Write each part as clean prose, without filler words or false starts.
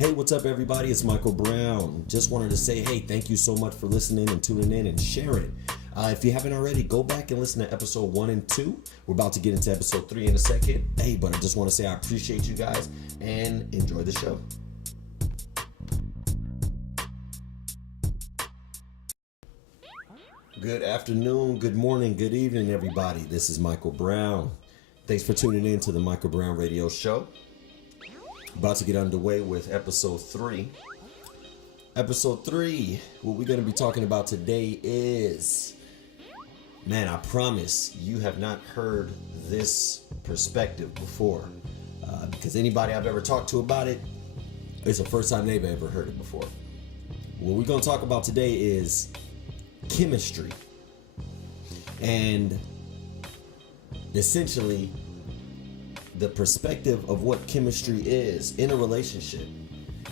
Hey, what's up, everybody? It's Michael Brown. Just wanted to say, hey, thank you so much for listening and tuning in and sharing. If you haven't already, go back and listen to episode 1 and 2. We're about to get into episode 3 in a second. Hey, but I just want to say I appreciate you guys and enjoy the show. Good afternoon, good morning, good evening, everybody. This is Michael Brown. Thanks for tuning in to the Michael Brown Radio Show. About to get underway with episode 3. Episode 3, what we're going to be talking about today is, man, I promise you have not heard this perspective before. Because anybody I've ever talked to about it, it's the first time they've ever heard it before. What we're going to talk about today is chemistry. And essentially, the perspective of what chemistry is in a relationship,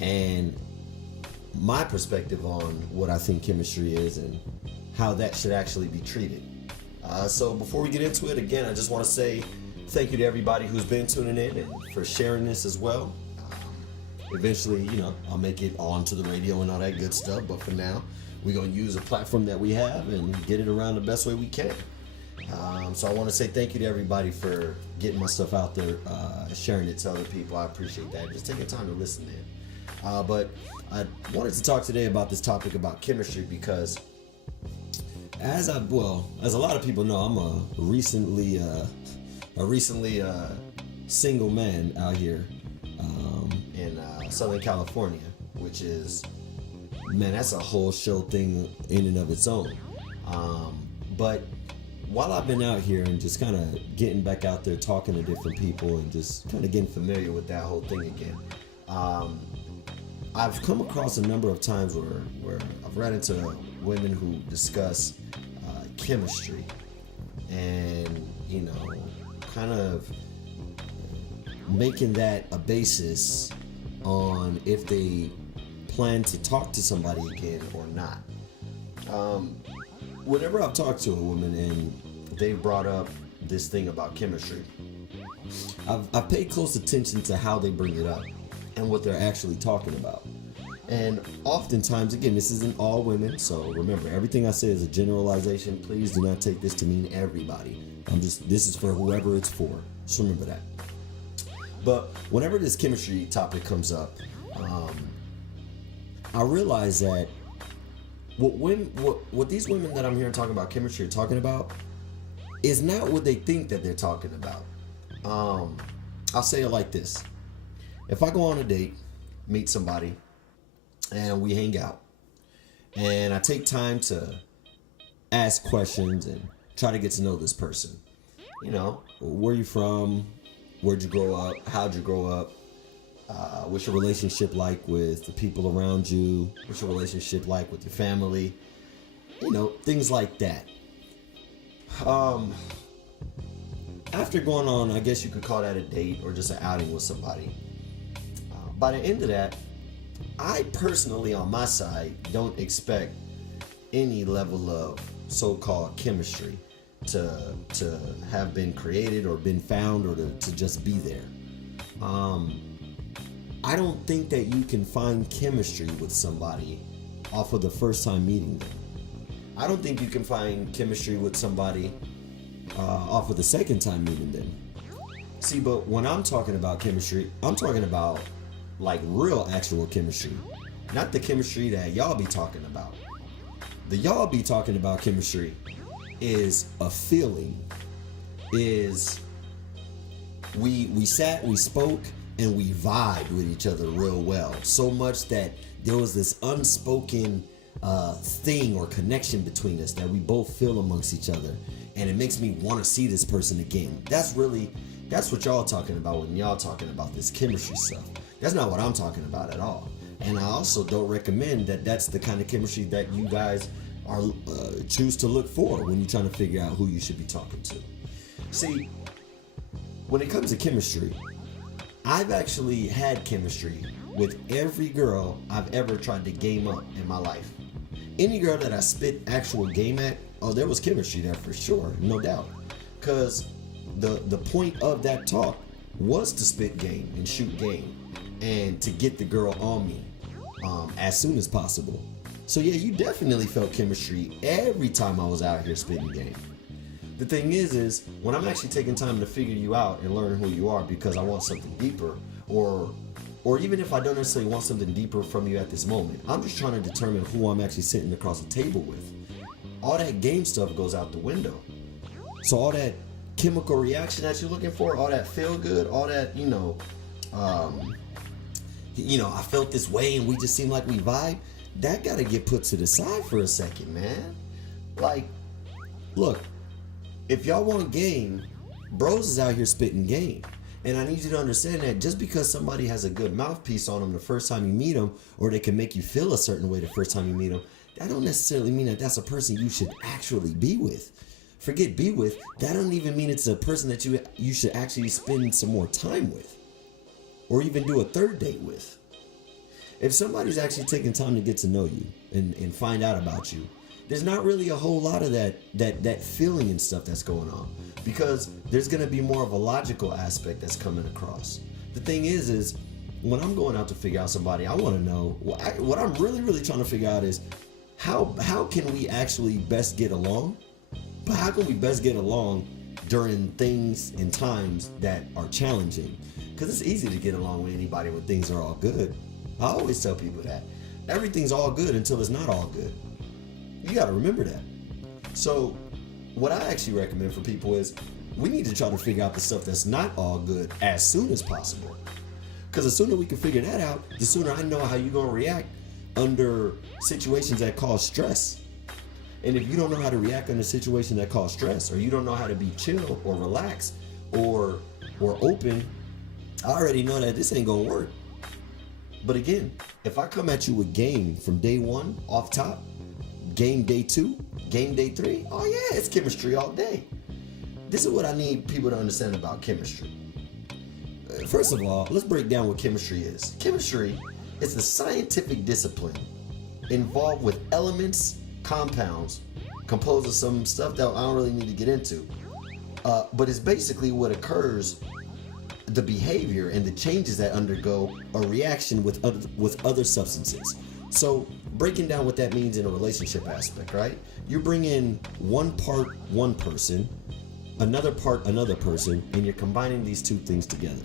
and my perspective on what I think chemistry is and how that should actually be treated. So before we get into it, again, I just want to say thank you to everybody who's been tuning in and for sharing this as well. Eventually, I'll make it onto the radio and all that good stuff, but for now, we're going to use a platform that we have and get it around the best way we can. So I want to say thank you to everybody for getting my stuff out there, sharing it to other people. I appreciate that. Just taking time to listen in. But I wanted to talk today about this topic about chemistry because as a lot of people know, I'm a recently single man out here in Southern California, which is, man, that's a whole show thing in and of its own. But while I've been out here and just kind of getting back out there talking to different people and just kind of getting familiar with that whole thing again, I've come across a number of times where I've run into women who discuss chemistry and, kind of making that a basis on if they plan to talk to somebody again or not. Whenever I've talked to a woman and they brought up this thing about chemistry, I've paid close attention to how they bring it up and what they're actually talking about. And oftentimes, again, this isn't all women, so remember, everything I say is a generalization. Please do not take this to mean everybody. This is for whoever it's for. Just remember that. But whenever this chemistry topic comes up, I realize that what these women that I'm hearing talking about chemistry are talking about is not what they think that they're talking about. I'll say it like this. If I go on a date, meet somebody, and we hang out, and I take time to ask questions and try to get to know this person. Where you from? Where'd you grow up? How'd you grow up? What's your relationship like with the people around you? What's your relationship like with your family? Things like that. After going on, I guess you could call that a date or just an outing with somebody. By the end of that, I personally, on my side, don't expect any level of so-called chemistry to have been created or been found or to just be there. I don't think that you can find chemistry with somebody off of the first time meeting them. I don't think you can find chemistry with somebody off of the second time meeting them. See, but when I'm talking about chemistry, I'm talking about like real actual chemistry, not the chemistry that y'all be talking about. The y'all be talking about chemistry is a feeling, is we sat, we spoke, and we vibed with each other real well. So much that there was this unspoken thing or connection between us that we both feel amongst each other. And it makes me want to see this person again. That's what y'all talking about when y'all talking about this chemistry stuff. That's not what I'm talking about at all. And I also don't recommend that that's the kind of chemistry that you guys are choose to look for when you're trying to figure out who you should be talking to. See, when it comes to chemistry, I've actually had chemistry with every girl I've ever tried to game up in my life. Any girl that I spit actual game at, there was chemistry there for sure, no doubt. Because the point of that talk was to spit game and shoot game. and to get the girl on me as soon as possible. So yeah, you definitely felt chemistry every time I was out here spitting game. The thing is when I'm actually taking time to figure you out and learn who you are because I want something deeper, or even if I don't necessarily want something deeper from you at this moment, I'm just trying to determine who I'm actually sitting across the table with. All that game stuff goes out the window. So all that chemical reaction that you're looking for, all that feel good, all that, I felt this way and we just seem like we vibe, that gotta get put to the side for a second, man. Like, look, if y'all want game, bros is out here spitting game. And I need you to understand that just because somebody has a good mouthpiece on them the first time you meet them, or they can make you feel a certain way the first time you meet them, that don't necessarily mean that that's a person you should actually be with. Forget be with, that don't even mean it's a person that you should actually spend some more time with, or even do a third date with. If somebody's actually taking time to get to know you and find out about you, there's not really a whole lot of that feeling and stuff that's going on, because there's going to be more of a logical aspect that's coming across. The thing is when I'm going out to figure out somebody, I want to know what I'm really trying to figure out is how can we actually best get along, but how can we best get along during things and times that are challenging? Because it's easy to get along with anybody when things are all good. I always tell people that everything's all good until it's not all good. You got to remember that. So what I actually recommend for people is we need to try to figure out the stuff that's not all good as soon as possible. Because the sooner we can figure that out, the sooner I know how you're going to react under situations that cause stress. And if you don't know how to react under situations that cause stress, or you don't know how to be chill or relaxed or open, I already know that this ain't going to work. But again, if I come at you with game from day one off top, game day 2, game day 3, oh yeah, it's chemistry all day. This is what I need people to understand about chemistry. First of all, let's break down what chemistry is. Chemistry is the scientific discipline involved with elements, compounds, composed of some stuff that I don't really need to get into. But it's basically what occurs, the behavior and the changes that undergo a reaction with other substances. So breaking down what that means in a relationship aspect, right? You bring in one part one person, another part another person, and you're combining these two things together.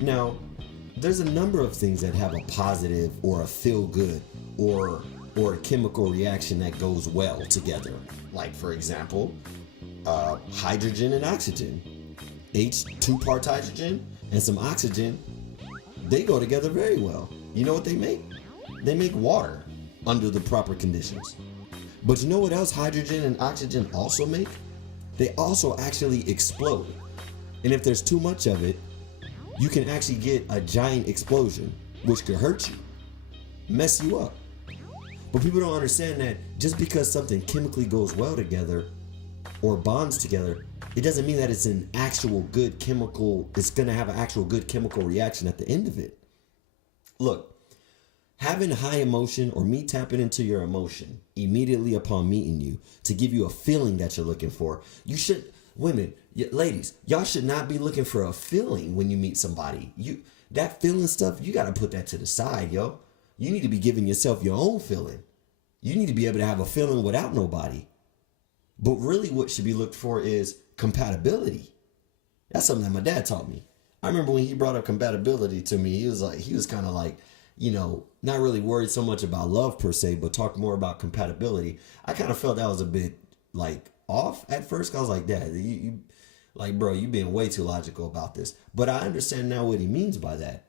Now, there's a number of things that have a positive or a feel good or a chemical reaction that goes well together. Like, for example, hydrogen and oxygen. Two parts hydrogen and some oxygen, they go together very well. You know what they make? They make water under the proper conditions. But you know what else hydrogen and oxygen also make? They also actually explode. And if there's too much of it, you can actually get a giant explosion, which could hurt you, mess you up. But people don't understand that just because something chemically goes well together or bonds together, it doesn't mean that it's an actual good chemical, it's gonna have an actual good chemical reaction at the end of it. Look, having high emotion or me tapping into your emotion immediately upon meeting you to give you a feeling that you're looking for, you should, women, ladies, y'all should not be looking for a feeling when you meet somebody. That feeling stuff, you gotta put that to the side, yo. You need to be giving yourself your own feeling. You need to be able to have a feeling without nobody. But really what should be looked for is compatibility. That's something that my dad taught me. I remember when he brought up compatibility to me, he was kind of like, not really worried so much about love per se, but talked more about compatibility. I kind of felt that was a bit like off at first. I was like, Dad, you bro, you being way too logical about this. But I understand now what he means by that.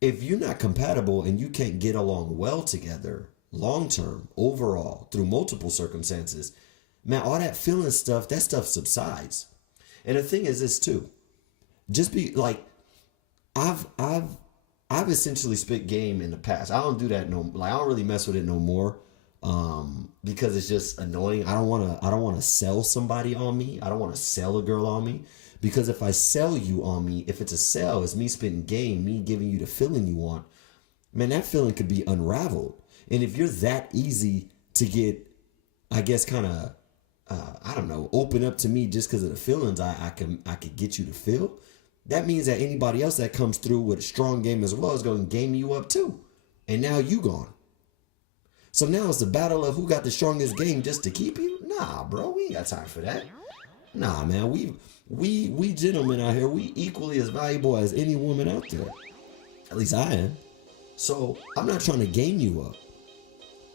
If you're not compatible and you can't get along well together, long term, overall, through multiple circumstances, man, all that feeling stuff, that stuff subsides. And the thing is this too. Just be like, I've essentially spit game in the past. I don't do that I don't really mess with it no more. Because it's just annoying. I don't want to sell somebody on me. I don't want to sell a girl on me. Because if I sell you on me, if it's a sell, it's me spitting game, me giving you the feeling you want, man, that feeling could be unraveled. And if you're that easy to get, I guess, kind of, open up to me just because of the feelings I could get you to feel, that means that anybody else that comes through with a strong game as well is going to game you up too. And now you gone. So now it's the battle of who got the strongest game just to keep you? Nah, bro, we ain't got time for that. Nah, man, we gentlemen out here, we equally as valuable as any woman out there. At least I am. So I'm not trying to game you up.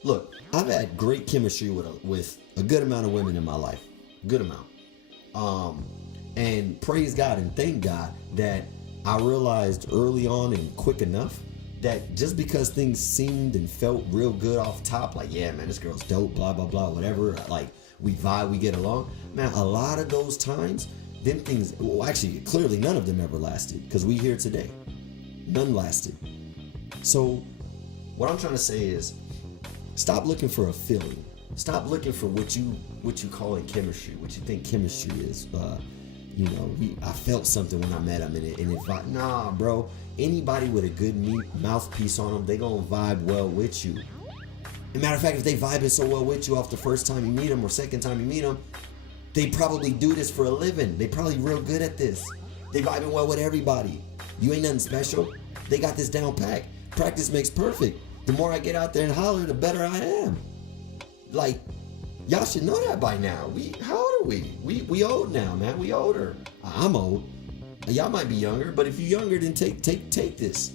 Look, I've had great chemistry with a good amount of women in my life. Good amount. And praise God and thank God that I realized early on and quick enough that just because things seemed and felt real good off top, like, yeah, man, this girl's dope, blah, blah, blah, whatever, like, we vibe, we get along, man, a lot of those times, them things, well, actually, clearly none of them ever lasted, because we here today. None lasted. So, what I'm trying to say is, stop looking for a feeling. Stop looking for what you call in chemistry, what you think chemistry is. I felt something when I met him, and it nah, bro. Anybody with a good mouthpiece on them, they gonna vibe well with you. As a matter of fact, if they vibing so well with you off the first time you meet them or second time you meet them, they probably do this for a living. They probably real good at this. They vibing well with everybody. You ain't nothing special. They got this down pat. Practice makes perfect. The more I get out there and holler, the better I am. Like, y'all should know that by now. How old are we? We old now, man. We older. I'm old. Y'all might be younger, but if you're younger, then take this.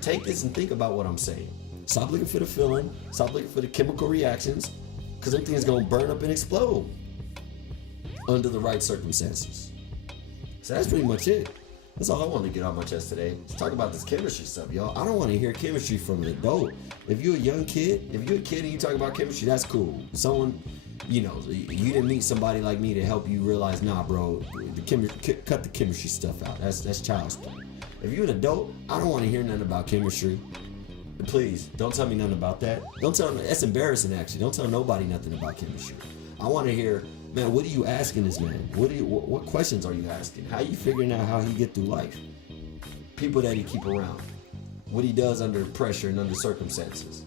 Take this and think about what I'm saying. Stop looking for the feeling. Stop looking for the chemical reactions, because them things gonna burn up and explode under the right circumstances. So that's pretty much it. That's all I wanted to get off my chest today. Let's talk about this chemistry stuff, y'all. I don't want to hear chemistry from an adult. If you're a young kid, if you're a kid and you talk about chemistry, that's cool. Someone, you didn't meet somebody like me to help you realize, nah, bro, cut the chemistry stuff out. That's child's play. If you're an adult, I don't want to hear nothing about chemistry. Please, don't tell me nothing about that. Don't tell me. That's embarrassing, actually. Don't tell nobody nothing about chemistry. I want to hear, man, what are you asking this man? What questions are you asking? How are you figuring out how he get through life? People that he keep around. What he does under pressure and under circumstances.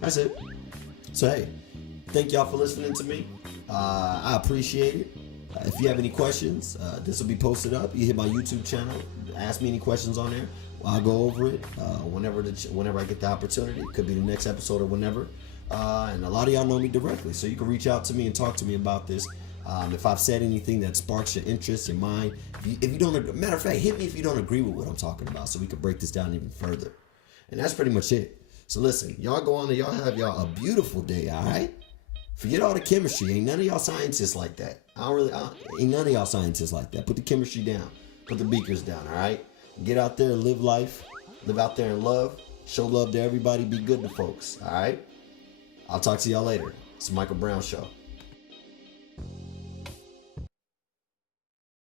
That's it. So, hey, thank y'all for listening to me. I appreciate it. If you have any questions, this will be posted up. You hit my YouTube channel. Ask me any questions on there. I'll go over it whenever I get the opportunity. It could be the next episode or whenever. And a lot of y'all know me directly, so you can reach out to me and talk to me about this. If I've said anything that sparks your interest in mine, if you don't, matter of fact, hit me if you don't agree with what I'm talking about, so we can break this down even further. And that's pretty much it. So listen, y'all go on and y'all have y'all a beautiful day, all right? Forget all the chemistry. Ain't none of y'all scientists like that. Ain't none of y'all scientists like that. Put the chemistry down. Put the beakers down, all right? Get out there, live life. Live out there in love. Show love to everybody. Be good to folks, all right? I'll talk to y'all later. It's the Michael Brown Show.